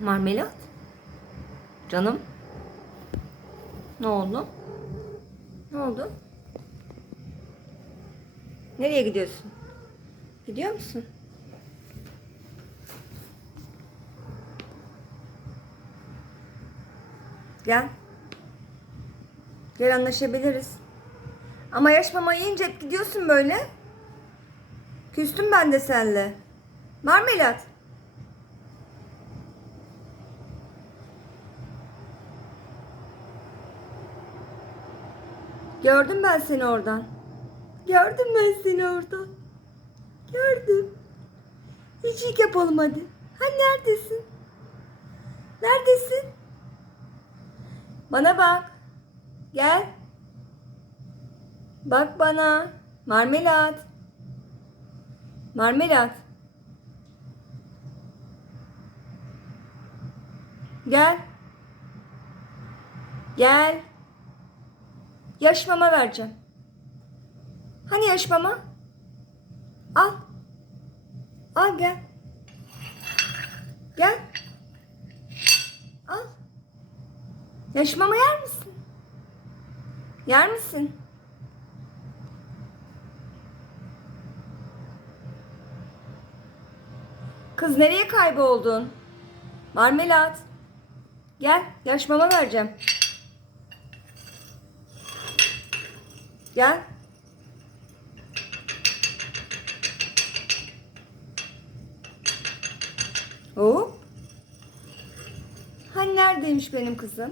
Marmelat. Canım. Ne oldu? Ne oldu? Nereye gidiyorsun? Gidiyor musun? Gel. Gel anlaşabiliriz. Ama yaş mama yiyince hep gidiyorsun böyle. Küstüm ben de senle. Marmelat. Gördüm ben seni oradan. Gördüm ben seni oradan. Gördüm. İçik yapalım hadi. Ha neredesin? Neredesin? Bana bak. Gel. Bak bana. Marmelat. Marmelat. Gel. Gel. Yaş mama vereceğim. Hani yaş mama? Al. Al gel. Gel. Al. Yaş mama yer misin? Yer misin? Kız nereye kayboldun? Marmelat. Gel, yaş mama vereceğim. Gel. Hop. Hani neredeymiş benim kızım?